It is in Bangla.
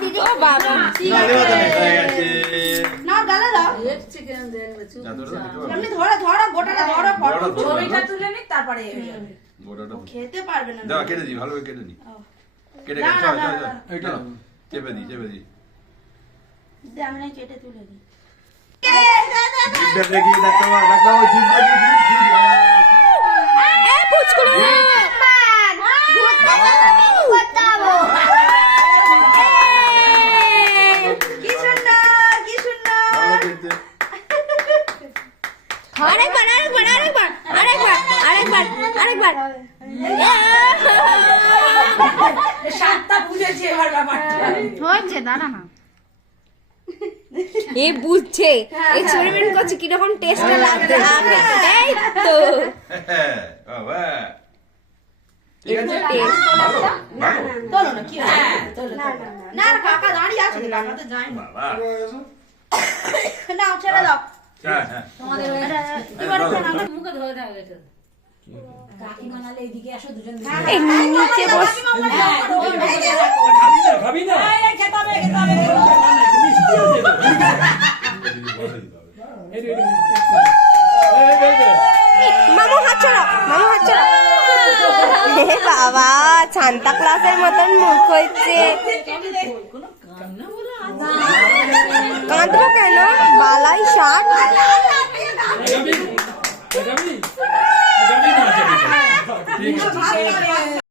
দিদি ও বাবা না ডালা দাও চিকেন দেন এমনি ধরো ধরো গোটাটা ধরো ছবিটা তুলে নি তারপরে খেতে পারবে না দাও কেটে দি ভালো করে কেটে নি কেটে কেটে এইটা চেপে দি আমি না কেটে তুলে দিই জিভটা দেখি ডাক্তার জিভটা দেখি এ পুচকুড়ি কি সুন্দর আরেকবার সাতটা বুঝেছি এবার ব্যাপারটা হচ্ছে দাঁড়া না এ বুঝছে এক্সপেরিমেন্ট করছে কিরকম টেস্টটা লাগবে এই তো বাবা ঠিক আছে ভালো ভালো তোলো না কি হ্যাঁ না না কাকা দাঁড়িয়ে আছে কাকা তো যাই না বাবা না ছেড়ে দাও হ্যাঁ হ্যাঁ তোমাদের এবার মুখে ধরে দাও এটা কাকিমা নালে এদিকে আসো দুজন এই নিচে বস খাবি না এই খেতে হবে মামু হাত ছড়া এ বাবা সান্তা ক্লাসের মতন মুখ হচ্ছে কাঁদবো কেন বালাই শাক খাবি না ঠিক আছে